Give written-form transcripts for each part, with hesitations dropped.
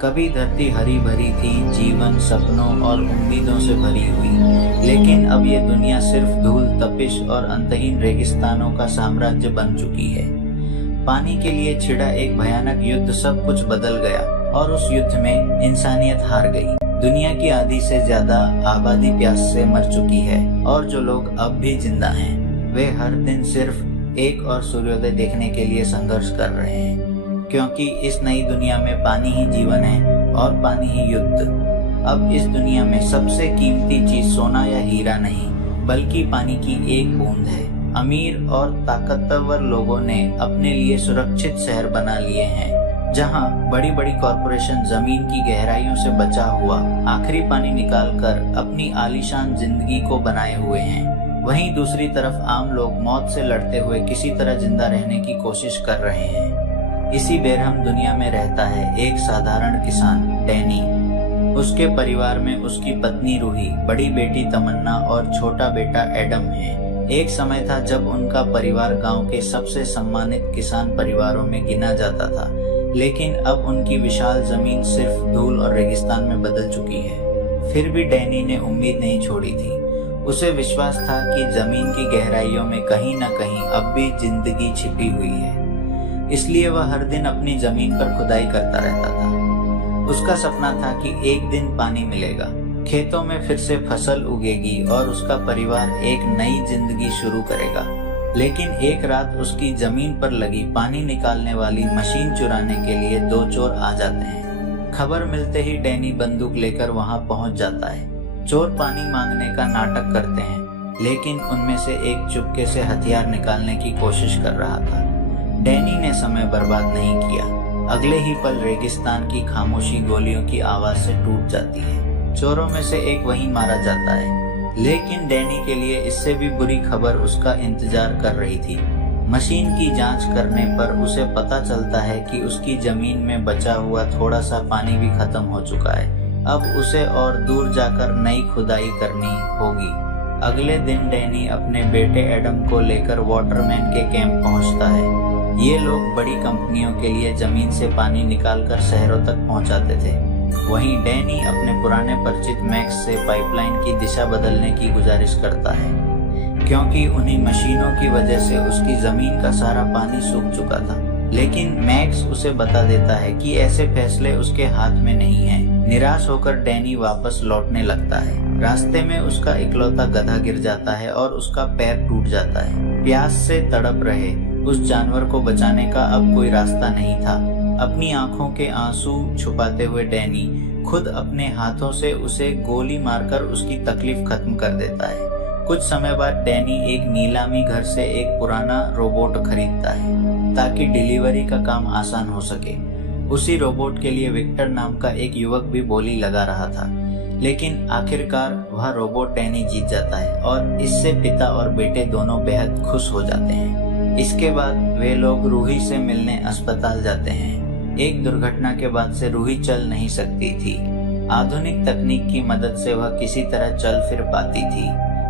कभी धरती हरी भरी थी, जीवन सपनों और उम्मीदों से भरी हुई, लेकिन अब ये दुनिया सिर्फ धूल, तपिश और अंतहीन रेगिस्तानों का साम्राज्य बन चुकी है। पानी के लिए छिड़ा एक भयानक युद्ध सब कुछ बदल गया और उस युद्ध में इंसानियत हार गई। दुनिया की आधी से ज्यादा आबादी प्यास से मर चुकी है और जो लोग अब भी जिंदा हैं, वे हर दिन सिर्फ एक और सूर्योदय देखने के लिए संघर्ष कर रहे हैं, क्योंकि इस नई दुनिया में पानी ही जीवन है और पानी ही युद्ध। अब इस दुनिया में सबसे कीमती चीज सोना या हीरा नहीं, बल्कि पानी की एक बूंद है। अमीर और ताकतवर लोगों ने अपने लिए सुरक्षित शहर बना लिए हैं, जहां बड़ी बड़ी कॉरपोरेशन जमीन की गहराइयों से बचा हुआ आखिरी पानी निकालकर अपनी आलीशान जिंदगी को बनाए हुए हैं। वहीं दूसरी तरफ आम लोग मौत से लड़ते हुए किसी तरह जिंदा रहने की कोशिश कर रहे हैं। इसी बेरहम दुनिया में रहता है एक साधारण किसान, डैनी। उसके परिवार में उसकी पत्नी रूही, बड़ी बेटी तमन्ना और छोटा बेटा एडम है। एक समय था जब उनका परिवार गांव के सबसे सम्मानित किसान परिवारों में गिना जाता था, लेकिन अब उनकी विशाल जमीन सिर्फ धूल और रेगिस्तान में बदल चुकी है। फिर भी डैनी ने उम्मीद नहीं छोड़ी थी। उसे विश्वास था कि जमीन की गहराइयों में कहीं न कहीं अब भी जिंदगी छिपी हुई है। इसलिए वह हर दिन अपनी जमीन पर खुदाई करता रहता था। उसका सपना था कि एक दिन पानी मिलेगा, खेतों में फिर से फसल उगेगी और उसका परिवार एक नई जिंदगी शुरू करेगा। लेकिन एक रात उसकी जमीन पर लगी पानी निकालने वाली मशीन चुराने के लिए दो चोर आ जाते हैं। खबर मिलते ही डैनी बंदूक लेकर वहां पहुंच जाता है। चोर पानी मांगने का नाटक करते हैं, लेकिन उनमें से एक चुपके से हथियार निकालने की कोशिश कर रहा था। डैनी ने समय बर्बाद नहीं किया। अगले ही पल रेगिस्तान की खामोशी गोलियों की आवाज से टूट जाती है। चोरों में से एक वहीं मारा जाता है, लेकिन डैनी के लिए इससे भी बुरी खबर उसका इंतजार कर रही थी। मशीन की जांच करने पर उसे पता चलता है कि उसकी जमीन में बचा हुआ थोड़ा सा पानी भी खत्म हो चुका है। अब उसे और दूर जाकर नई खुदाई करनी होगी। अगले दिन डैनी अपने बेटे एडम को लेकर वाटरमैन के कैंप पहुंचता है। ये लोग बड़ी कंपनियों के लिए जमीन से पानी निकालकर शहरों तक पहुंचाते थे। वहीं डैनी अपने पुराने परिचित मैक्स से पाइपलाइन की दिशा बदलने की गुजारिश करता है, क्योंकि उन्हीं मशीनों की वजह से उसकी जमीन का सारा पानी सूख चुका था। लेकिन मैक्स उसे बता देता है कि ऐसे फैसले उसके हाथ में नहीं है। निराश होकर डैनी वापस लौटने लगता है। रास्ते में उसका इकलौता गधा गिर जाता है और उसका पैर टूट जाता है। प्यास से तड़प रहे उस जानवर को बचाने का अब कोई रास्ता नहीं था। अपनी आंखों के आंसू छुपाते हुए डैनी खुद अपने हाथों से उसे गोली मारकर उसकी तकलीफ खत्म कर देता है। कुछ समय बाद डैनी एक नीलामी घर से एक पुराना रोबोट खरीदता है, ताकि डिलीवरी का काम आसान हो सके। उसी रोबोट के लिए विक्टर नाम का एक युवक भी बोली लगा रहा था, लेकिन आखिरकार वह रोबोट डैनी जीत जाता है और इससे पिता और बेटे दोनों बेहद खुश हो जाते हैं। इसके बाद वे लोग रूही से मिलने अस्पताल जाते हैं। एक दुर्घटना के बाद से रूही चल नहीं सकती थी। आधुनिक तकनीक की मदद से वह किसी तरह चल फिर पाती थी,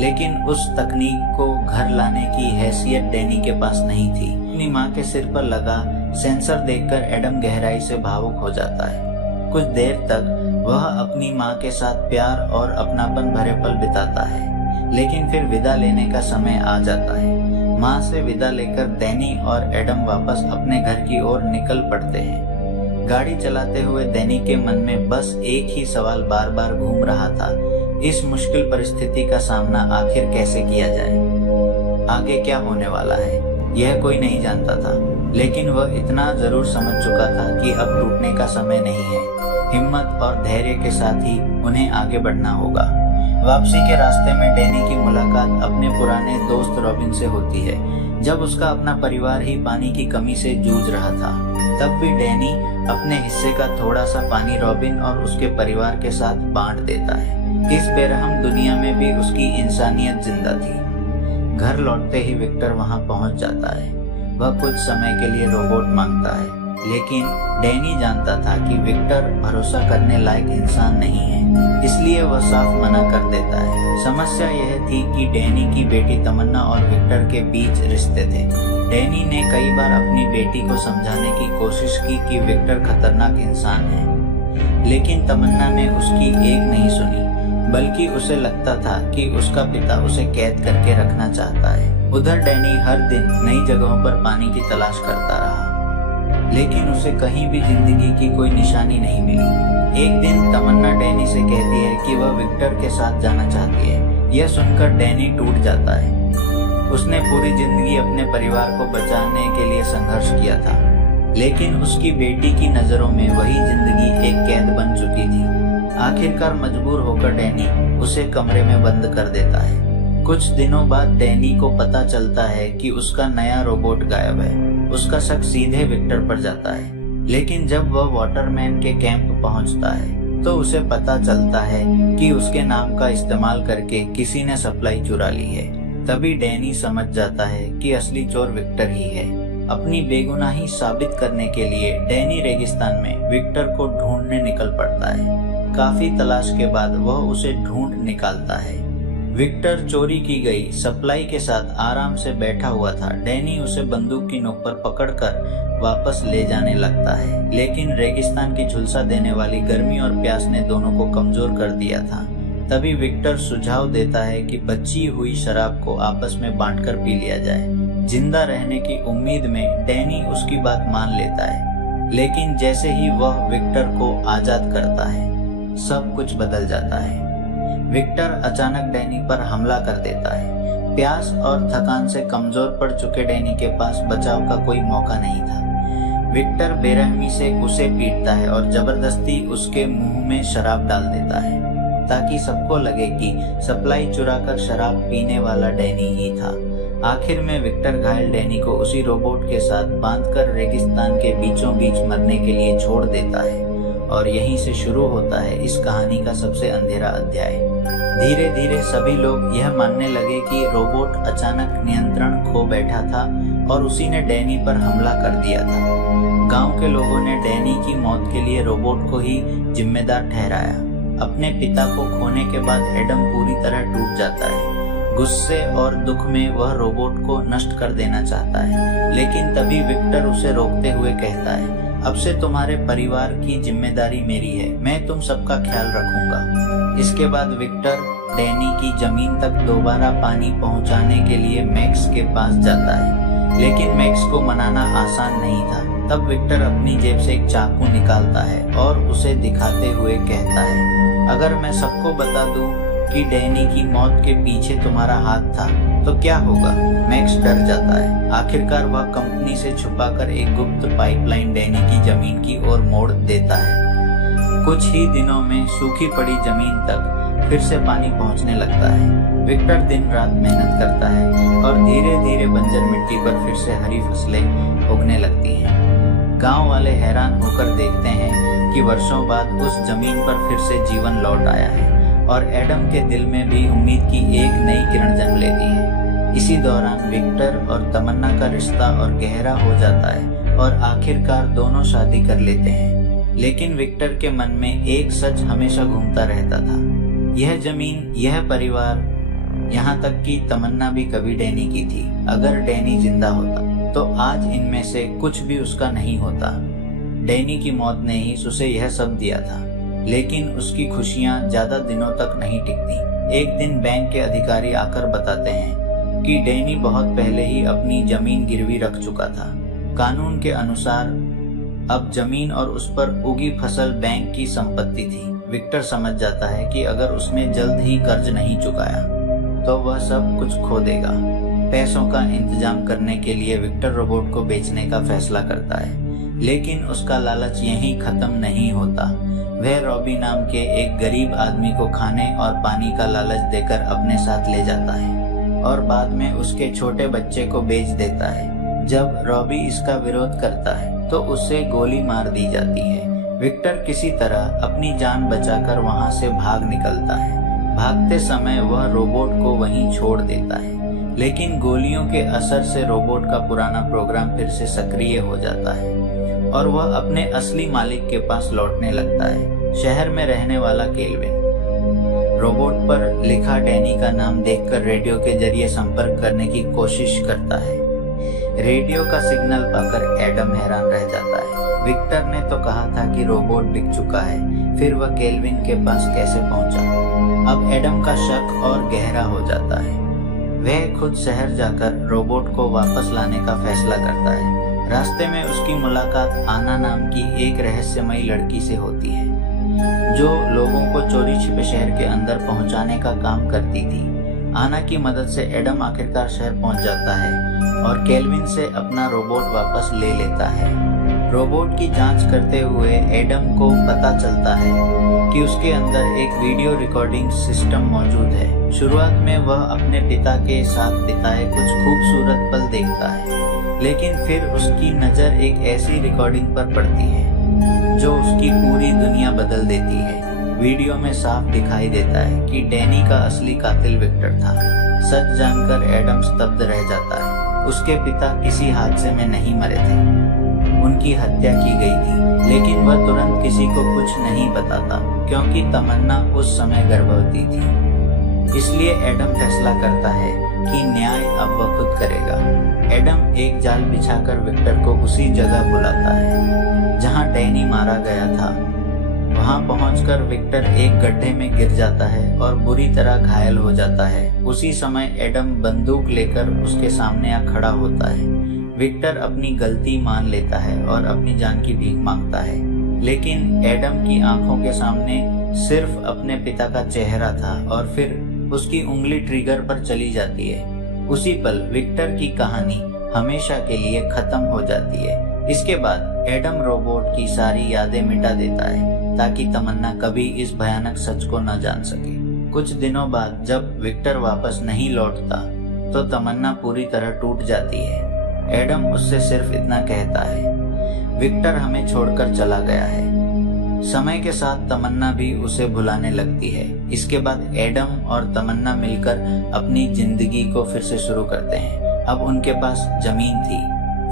लेकिन उस तकनीक को घर लाने की हैसियत डैनी के पास नहीं थी। अपनी माँ के सिर पर लगा सेंसर देखकर एडम गहराई से भावुक हो जाता है। कुछ देर तक वह अपनी माँ के साथ प्यार और अपनापन भरे पल बिताता है, लेकिन फिर विदा लेने का समय आ जाता है। माँ से विदा लेकर डैनी और एडम वापस अपने घर की ओर निकल पड़ते हैं। गाड़ी चलाते हुए डैनी के मन में बस एक ही सवाल बार बार घूम रहा था, इस मुश्किल परिस्थिति का सामना आखिर कैसे किया जाए। आगे क्या होने वाला है यह कोई नहीं जानता था, लेकिन वह इतना जरूर समझ चुका था कि अब टूटने का समय नहीं है। हिम्मत और धैर्य के साथ ही उन्हें आगे बढ़ना होगा। वापसी के रास्ते में डैनी की मुलाकात अपने पुराने दोस्त रॉबिन से होती है। जब उसका अपना परिवार ही पानी की कमी से जूझ रहा था, तब भी डैनी अपने हिस्से का थोड़ा सा पानी रॉबिन और उसके परिवार के साथ बांट देता है। इस बेरहम दुनिया में भी उसकी इंसानियत जिंदा थी। घर लौटते ही विक्टर वहां पहुंच जाता है। वह कुछ समय के लिए रोबोट मांगता है, लेकिन डैनी जानता था कि विक्टर भरोसा करने लायक इंसान नहीं है, इसलिए वह साफ मना कर देता है। समस्या यह थी कि डैनी की बेटी तमन्ना और विक्टर के बीच रिश्ते थे। डैनी ने कई बार अपनी बेटी को समझाने की कोशिश की कि विक्टर खतरनाक इंसान है, लेकिन तमन्ना ने उसकी एक नहीं सुनी, बल्कि उसे लगता था कि उसका पिता उसे कैद करके रखना चाहता है। उधर डैनी हर दिन नई जगहों पर पानी की तलाश करता रहा, लेकिन उसे कहीं भी जिंदगी की कोई निशानी नहीं मिली। एक दिन तमन्ना डैनी से कहती है कि वह विक्टर के साथ जाना चाहती है। यह सुनकर डैनी टूट जाता है। उसने पूरी जिंदगी अपने परिवार को बचाने के लिए संघर्ष किया था, लेकिन उसकी बेटी की नजरों में वही जिंदगी एक कैद बन चुकी थी। आखिरकार मजबूर होकर डैनी उसे कमरे में बंद कर देता है। कुछ दिनों बाद डैनी को पता चलता है कि उसका नया रोबोट गायब है। उसका शक सीधे विक्टर पर जाता है, लेकिन जब वह वाटरमैन के कैंप पहुंचता है तो उसे पता चलता है कि उसके नाम का इस्तेमाल करके किसी ने सप्लाई चुरा ली है। तभी डैनी समझ जाता है कि असली चोर विक्टर ही है। अपनी बेगुनाही साबित करने के लिए डैनी रेगिस्तान में विक्टर को ढूंढने निकल पड़ता है। काफी तलाश के बाद वह उसे ढूंढ निकालता है। विक्टर चोरी की गई सप्लाई के साथ आराम से बैठा हुआ था। डैनी उसे बंदूक की नोक पर पकड़कर वापस ले जाने लगता है, लेकिन रेगिस्तान की झुलसा देने वाली गर्मी और प्यास ने दोनों को कमजोर कर दिया था। तभी विक्टर सुझाव देता है कि बची हुई शराब को आपस में बांटकर पी लिया जाए। जिंदा रहने की उम्मीद में डैनी उसकी बात मान लेता है, लेकिन जैसे ही वह विक्टर को आजाद करता है, सब कुछ बदल जाता है। विक्टर अचानक डैनी पर हमला कर देता है। प्यास और थकान से कमजोर पड़ चुके डैनी के पास बचाव का कोई मौका नहीं था। विक्टर बेरहमी से उसे पीटता है और जबरदस्ती उसके मुंह में शराब डाल देता है, ताकि सबको लगे कि सप्लाई चुराकर शराब पीने वाला डैनी ही था। आखिर में विक्टर घायल डैनी को उसी रोबोट के साथ बांधकर रेगिस्तान के बीचों बीच मरने के लिए छोड़ देता है, और यहीं से शुरू होता है इस कहानी का सबसे अंधेरा अध्याय। धीरे धीरे सभी लोग यह मानने लगे कि रोबोट अचानक नियंत्रण खो बैठा था और उसी ने डैनी पर हमला कर दिया था। गांव के लोगों ने डैनी की मौत के लिए रोबोट को ही जिम्मेदार ठहराया। अपने पिता को खोने के बाद एडम पूरी तरह टूट जाता है। गुस्से और दुख में वह रोबोट को नष्ट कर देना चाहता है, लेकिन तभी विक्टर उसे रोकते हुए कहता है, अब से तुम्हारे परिवार की जिम्मेदारी मेरी है, मैं तुम सबका ख्याल रखूंगा। इसके बाद विक्टर डैनी की जमीन तक दोबारा पानी पहुंचाने के लिए मैक्स के पास जाता है, लेकिन मैक्स को मनाना आसान नहीं था। तब विक्टर अपनी जेब से एक चाकू निकालता है और उसे दिखाते हुए कहता है, अगर मैं सबको बता दूं कि डैनी की मौत के पीछे तुम्हारा हाथ था तो क्या होगा? मैक्स डर जाता है। आखिरकार वह कंपनी से छुपाकर एक गुप्त पाइपलाइन डैनी की जमीन की ओर मोड़ देता है। कुछ ही दिनों में सूखी पड़ी जमीन तक फिर से पानी पहुंचने लगता है। विक्टर दिन रात मेहनत करता है और धीरे धीरे बंजर मिट्टी पर फिर से हरी फसलें उगने लगती हैं। गांव वाले हैरान होकर देखते हैं कि वर्षों बाद उस जमीन पर फिर से जीवन लौट आया है और एडम के दिल में भी उम्मीद की एक नई किरण जन्म लेती है। इसी दौरान विक्टर और तमन्ना का रिश्ता और गहरा हो जाता है और आखिरकार दोनों शादी कर लेते हैं। लेकिन विक्टर के मन में एक सच हमेशा घूमता रहता था, यह जमीन, यह परिवार, यहाँ तक कि तमन्ना भी कभी डैनी की थी। अगर डैनी जिंदा होता तो आज इनमें से कुछ भी उसका नहीं होता। डैनी की मौत ने ही उसे यह सब दिया था, लेकिन उसकी खुशियां ज्यादा दिनों तक नहीं टिकती। एक दिन बैंक के अधिकारी आकर बताते हैं कि डैनी बहुत पहले ही अपनी जमीन गिरवी रख चुका था। कानून के अनुसार अब जमीन और उस पर उगी फसल बैंक की संपत्ति थी। विक्टर समझ जाता है कि अगर उसने जल्द ही कर्ज नहीं चुकाया तो वह सब कुछ खो देगा। पैसों का इंतजाम करने के लिए विक्टर रोबोट को बेचने का फैसला करता है, लेकिन उसका लालच यहीं खत्म नहीं होता। वह रॉबी नाम के एक गरीब आदमी को खाने और पानी का लालच देकर अपने साथ ले जाता है और बाद में उसके छोटे बच्चे को बेच देता है। जब रॉबी इसका विरोध करता है तो उसे गोली मार दी जाती है। विक्टर किसी तरह अपनी जान बचाकर वहां से भाग निकलता है। भागते समय वह रोबोट को वहीं छोड़ देता है, लेकिन गोलियों के असर से रोबोट का पुराना प्रोग्राम फिर से सक्रिय हो जाता है और वह अपने असली मालिक के पास लौटने लगता है, शहर में रहने वाला केल्विन। रोबोट पर लिखा डैनी का नाम देखकर रेडियो के जरिए संपर्क करने की कोशिश करता है। रेडियो का सिग्नल पाकर एडम हैरान रह जाता है। विक्टर ने तो कहा था कि रोबोट बिक चुका है, फिर वह केल्विन के पास कैसे पहुंचा। अब एडम का शक और गहरा हो जाता है। वह खुद शहर जाकर रोबोट को वापस लाने का फैसला करता है। रास्ते में उसकी मुलाकात आना नाम की एक रहस्यमयी लड़की से होती है, जो लोगों को चोरी छिपे शहर के अंदर पहुंचाने का काम करती थी। आना की मदद से एडम आखिरकार शहर पहुंच जाता है और केल्विन से अपना रोबोट वापस ले लेता है। रोबोट की जांच करते हुए एडम को पता चलता है कि उसके अंदर एक वीडियो रिकॉर्डिंग सिस्टम मौजूद है। शुरुआत में वह अपने पिता के साथ बिताए कुछ खूबसूरत पल देखता है, लेकिन फिर उसकी नज़र एक ऐसी रिकॉर्डिंग पर पड़ती है जो उसकी पूरी दुनिया बदल देती है। वीडियो में साफ दिखाई देता है कि डैनी का असली कातिल विक्टर था। सच जानकर एडम स्तब्ध रह जाता है। उसके पिता किसी हादसे में नहीं मरे थे, उनकी हत्या की गई थी, लेकिन वह तुरंत किसी को कुछ नहीं बताता क्योंकि तमन्ना उस समय गर्भवती थी। इसलिए एडम फैसला करता है कि न्याय अब वह खुद करेगा। एडम एक जाल बिछाकर विक्टर को उसी जगह बुलाता है जहां डैनी मारा गया था। वहां पहुंचकर विक्टर एक गड्ढे में गिर जाता है और बुरी तरह घायल हो जाता है। उसी समय एडम बंदूक लेकर उसके सामने आ खड़ा होता है। विक्टर अपनी गलती मान लेता है और अपनी जान की भीख मांगता है, लेकिन एडम की आंखों के सामने सिर्फ अपने पिता का चेहरा था और फिर उसकी उंगली ट्रिगर पर चली जाती है। उसी पल विक्टर की कहानी हमेशा के लिए खत्म हो जाती है। इसके बाद एडम रोबोट की सारी यादें मिटा देता है ताकि तमन्ना कभी इस भयानक सच को न जान सके। कुछ दिनों बाद जब विक्टर वापस नहीं लौटता तो तमन्ना पूरी तरह टूट जाती है। एडम उससे सिर्फ इतना कहता है, विक्टर हमें छोड़कर चला गया है। समय के साथ तमन्ना भी उसे भुलाने लगती है। इसके बाद एडम और तमन्ना मिलकर अपनी जिंदगी को फिर से शुरू करते हैं। अब उनके पास जमीन थी,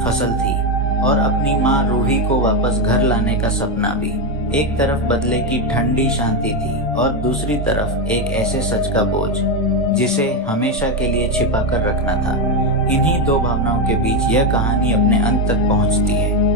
फसल थी और अपनी माँ रूही को वापस घर लाने का सपना भी। एक तरफ बदले की ठंडी शांति थी और दूसरी तरफ एक ऐसे सच का बोझ जिसे हमेशा के लिए छिपा कर रखना था। इन्हीं दो भावनाओं के बीच यह कहानी अपने अंत तक पहुंचती है।